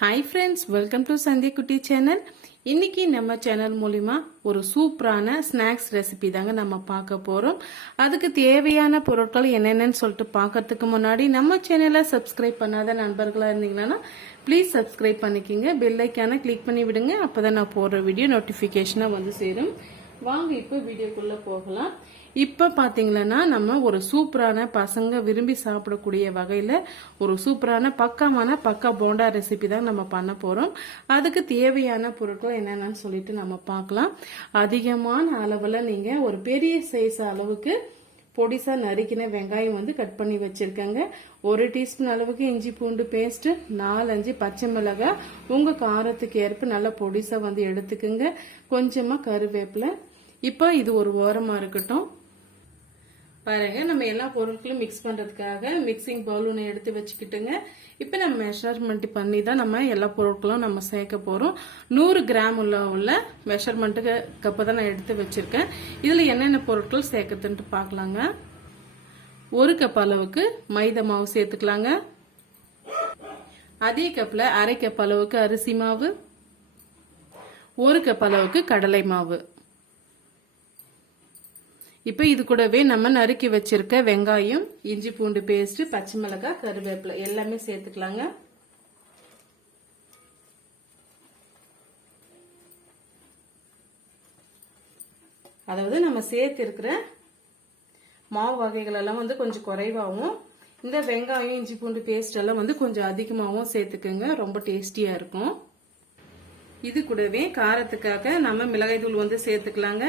Hi friends welcome to Sandhya Kutty channel இன்னைக்கு நம்ம channel மூலிமா ஒரு சூப்பரான ஸ்நாக்ஸ் ரெசிபி தாங்க நம்ம பார்க்க போகிறோம் அதுக்கு தேவையான பொருட்கள் என்னென்னு சொல்லிட்டு பார்க்கறதுக்கு முன்னாடி நம்ம சேனலை சப்ஸ்கிரைப் பண்ணாத நண்பர்களாக இருந்தீங்கன்னா ப்ளீஸ் சப்ஸ்கிரைப் பண்ணிக்கிங்க. பெல்லைக்கான கிளிக் பண்ணி விடுங்க. அப்போ தான் நான் போடுற வீடியோ நோட்டிஃபிகேஷனாக வந்து சேரும். வாங்க இப்போ வீடியோக்குள்ளே போகலாம். இப்போ பார்த்தீங்கன்னா நம்ம ஒரு சூப்பரான பசங்க விரும்பி சாப்பிடக்கூடிய வகையில் ஒரு சூப்பரான பக்கமான பக்கா போண்டா ரெசிபி தான் நம்ம பண்ண போகிறோம் அதுக்கு தேவையான பொருட்கள் என்னென்னு சொல்லிட்டு நம்ம பார்க்கலாம் அதிகமான அளவில் நீங்கள் ஒரு பெரிய சைஸ் அளவுக்கு பொடிசாக நறுக்கின வெங்காயம் வந்து கட் பண்ணி வச்சுருக்கேங்க. ஒரு டீஸ்பூன் அளவுக்கு இஞ்சி பூண்டு பேஸ்ட்டு நாலஞ்சு பச்சை மிளகாய் உங்கள் காரத்துக்கு ஏற்ப நல்லா பொடிசாக வந்து எடுத்துக்குங்க. கொஞ்சமாக கருவேப்பிலை இப்போ இது ஒரு ஓரமாக இருக்கட்டும். பாருங்க நம்ம எல்லா பொருட்களும் மிக்ஸ் பண்ணுறதுக்காக மிக்சிங் பவுல் ஒன்று எடுத்து வச்சுக்கிட்டுங்க. இப்போ நம்ம மெஷர்மெண்ட் பண்ணி தான் நம்ம எல்லா பொருட்களும் நம்ம சேர்க்க போகிறோம் நூறு கிராம் உள்ள உள்ள மெஷர்மெண்ட்டுக்கு கப்பை தான் நான் எடுத்து வச்சுருக்கேன். இதில் என்னென்ன பொருட்கள் சேர்க்கறதுன்ட்டு பார்க்கலாங்க. ஒரு கப் அளவுக்கு மைதா மாவு சேர்த்துக்கலாங்க. அதே கப்பில் அரை கப் அளவுக்கு அரிசி மாவு. ஒரு கப் அளவுக்கு கடலை மாவு. இப்போ இது கூடவே நம்ம நறுக்கி வச்சிருக்க வெங்காயம் இஞ்சி பூண்டு பேஸ்ட் பச்சை மிளகாய் கருவேப்பிலை எல்லாமே சேர்த்துக்கலாங்க. அதாவது நம்ம சேர்த்திருக்கிற மாவு வகைகள் எல்லாம் வந்து கொஞ்சம் குறைவாகவும் இந்த வெங்காயம் இஞ்சி பூண்டு பேஸ்ட் எல்லாம் வந்து கொஞ்சம் அதிகமாகவும் சேர்த்துக்குங்க. ரொம்ப டேஸ்டியா இருக்கும். இது கூடவே காரத்துக்காக நம்ம மிளகாய் தூள் வந்து சேர்த்துக்கலாங்க.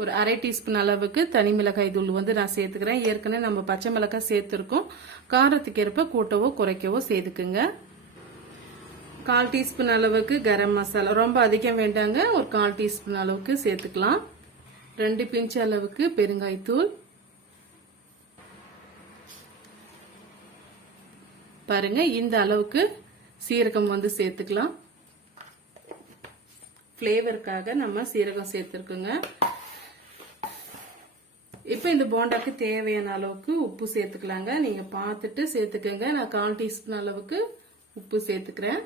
ஒரு அரை டீஸ்பூன் அளவுக்கு தனி மிளகாய் தூள் வந்து நான் சேர்த்துக்கிறேன். ஏற்கனவே நம்ம பச்சை மிளகாய் சேர்த்துருக்கோம். காரத்துக்கு ஏற்ப கூட்டவோ குறைக்கவோ சேர்த்துக்குங்க. கால் டீஸ்பூன் அளவுக்கு கரம் மசாலா. ரொம்ப அதிகம் வேண்டாங்க. ஒரு கால் டீஸ்பூன் அளவுக்கு சேர்த்துக்கலாம். ரெண்டு பிஞ்ச் அளவுக்கு பெருங்காய்த்தூள். பாருங்க இந்த அளவுக்கு சீரகம் வந்து சேர்த்துக்கலாம். ஃப்ளேவருக்காக நம்ம சீரகம் சேர்த்துருக்குங்க. இப்போ இந்த போண்டாக்கு தேவையான அளவுக்கு உப்பு சேர்த்துக்கலாங்க. நீங்கள் பார்த்துட்டு சேர்த்துக்கங்க. நான் கால் டீஸ்பூன் அளவுக்கு உப்பு சேர்த்துக்கிறேன்.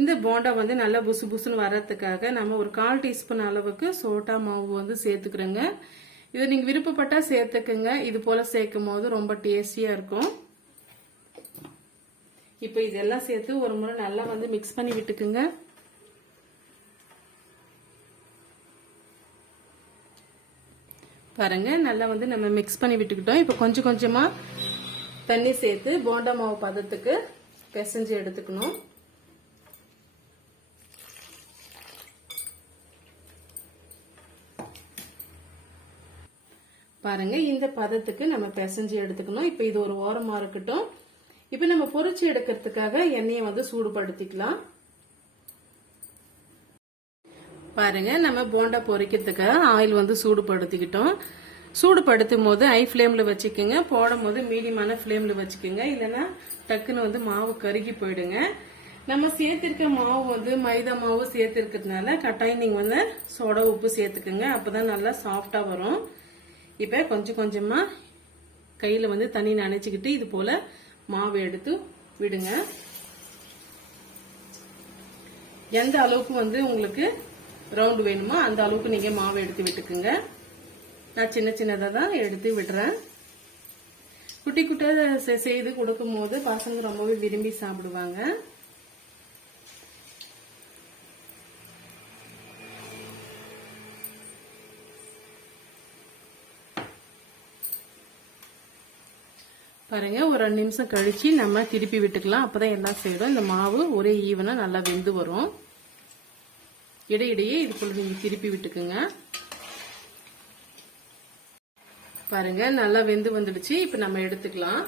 இந்த போண்டா வந்து நல்லா புசு புசுன்னு வர்றதுக்காக நம்ம ஒரு கால் டீஸ்பூன் அளவுக்கு சோட்டா மாவு வந்து சேர்த்துக்கிறோங்க. இதை நீங்கள் விருப்பப்பட்டா சேர்த்துக்குங்க. இது போல் சேர்க்கும் போது ரொம்ப டேஸ்டியாக இருக்கும். இப்போ இதெல்லாம் சேர்த்து ஒரு முறை நல்லா வந்து மிக்ஸ் பண்ணி விட்டுக்குங்க. பாருங்க நல்லா வந்து நம்ம மிக்ஸ் பண்ணி விட்டுக்கிட்டோம். இப்போ கொஞ்சம் கொஞ்சமா தண்ணி சேர்த்து போண்டா மாவு பதத்துக்கு பிசைஞ்சு எடுத்துக்கணும். பாருங்க இந்த பதத்துக்கு நம்ம பிசைஞ்சு எடுத்துக்கணும். இப்போ இது ஒரு ஓரமா இருக்கட்டும். இப்போ நம்ம பொரிச்சு எடுக்கிறதுக்காக எண்ணெயை வந்து சூடுபடுத்திக்கலாம். பாருங்க நம்ம போண்டா பொரிக்கிறதுக்காக ஆயில் வந்து சூடுபடுத்திக்கிட்டோம். சூடுபடுத்தும் போது ஐ ஃப்ளேமில் வச்சுக்கோங்க. போடும் போது மீடியமான ஃப்ளேம்ல வச்சுக்கோங்க. இல்லைன்னா டக்குன்னு வந்து மாவு கருகி போயிடுங்க. நம்ம சேர்த்திருக்க மாவு வந்து மைதா மாவு சேர்த்திருக்கிறதுனால கட்டாயம் நீங்க வந்து சோடா உப்பு சேர்த்துக்குங்க. அப்பதான் நல்லா சாஃப்டா வரும். இப்ப கொஞ்சம் கொஞ்சமா கையில வந்து தண்ணி நனைச்சிக்கிட்டு இது போல மாவு எடுத்து விடுங்க. எந்த அளவுக்கு வந்து உங்களுக்கு ரவுண்டு வேணுமோ? அந்த அளவுக்கு நீங்க மாவு எடுத்து விட்டுக்குங்க. நான் சின்ன சின்னதாக தான் எடுத்து விடுறேன். குட்டி குட்டை செய்து கொடுக்கும் போது பசங்க ரொம்பவே விரும்பி சாப்பிடுவாங்க. பாருங்க ஒரு ரெண்டு நிமிஷம் கழிச்சு நம்ம திருப்பி விட்டுக்கலாம். அப்பதான் என்ன செய்யறோம் இந்த மாவு ஒரே ஈவனா நல்லா வெந்து வரும். இடையிடையே இதுக்குள்ள நீங்க திருப்பி விட்டுக்குங்க. பாருங்க நல்லா வெந்து வந்துடுச்சு. இப்ப நம்ம எடுத்துக்கலாம்.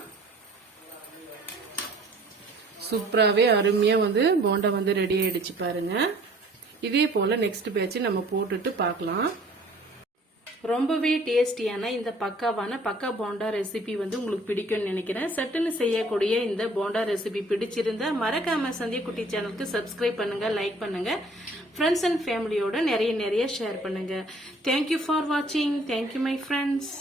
சூப்பராகவே அருமையா வந்து போண்டா வந்து ரெடி ஆயிடுச்சு பாருங்க. இதே போல நெக்ஸ்ட் பேட்ச் நம்ம போட்டுட்டு பார்க்கலாம். ரொம்பவே டேஸ்டியான இந்த பக்காவான பக்கா போண்டா ரெசிபி வந்து உங்களுக்கு பிடிக்கும்னு நினைக்கிறேன். சட்டுன்னு செய்யக்கூடிய இந்த போண்டா ரெசிபி பிடிச்சிருந்தா மறக்காம சந்திய குட்டி சேனலுக்கு சப்ஸ்கிரைப் பண்ணுங்க லைக் பண்ணுங்க. ஃப்ரெண்ட்ஸ் அண்ட் ஃபேமிலியோட நிறைய நிறைய ஷேர் பண்ணுங்க. தேங்க்யூ ஃபார் வாட்சிங் தேங்க்யூ மை ஃப்ரெண்ட்ஸ்